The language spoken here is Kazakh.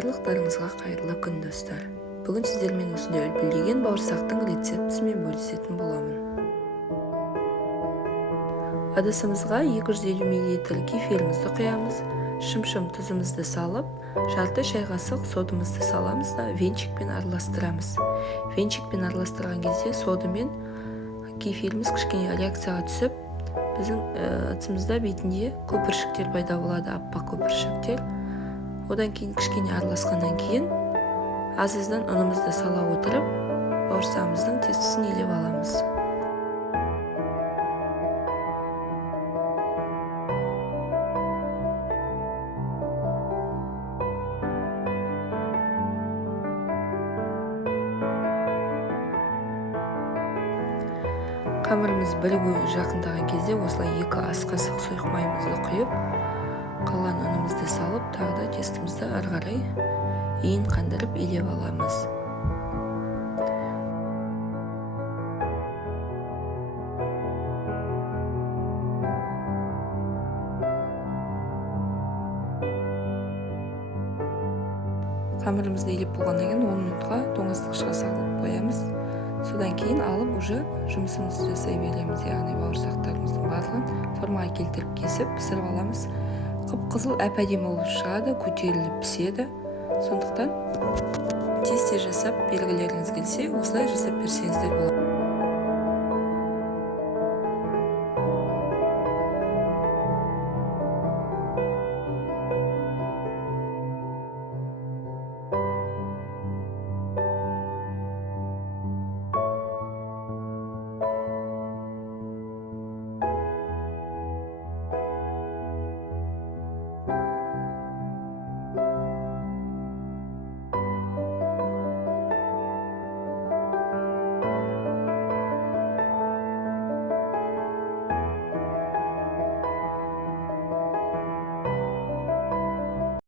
Барлықтарыңызға қайырлы күн достар. Бүгін сіздермен осындай үлпілдеген бауырсақтың рецептісімен бөлісетін боламын. Ыдысымызға 250 мл кефирімізді құямыз, шым-шым тұзымызды салып, жарты шай қасық содымызды саламыз да венчикпен араластырамыз. Венчикпен араластырған кезде соды мен кефиріміз кішкене реакцияға түсіп, біздің ыдысымызда бетінде көпіршіктер пайда болады, аппақ көпіршіктер. Одан кейін кішкене араласқаннан кейін аз-аздан ұнымызды сала отырып, бауырсағымыздың тестісін елеп аламыз. Қамырымыз бірігуі жақындаған кезде осылай 2 ас қасық сұйық майымызды құйып, қалған ұнымызды салып, тағы да тестімізді ары қарай иін қандырып елеп аламыз. Қамырымызды елеп болғаннан кейін 10 минутқа тоңазытқышқа салып қоямыз. Содан кейін алып уже жұмысымызды жасай береміз, яғни бауырсақтарымыздың барлығын формаға келтіріп кесіп пісіріп аламыз. Қып-қызыл әп-әдемі болып шығады, көтеріліп піседі. Сондықтан тез жасап бергілеріңіз келсе, осылай жасап берсеңіздер болады.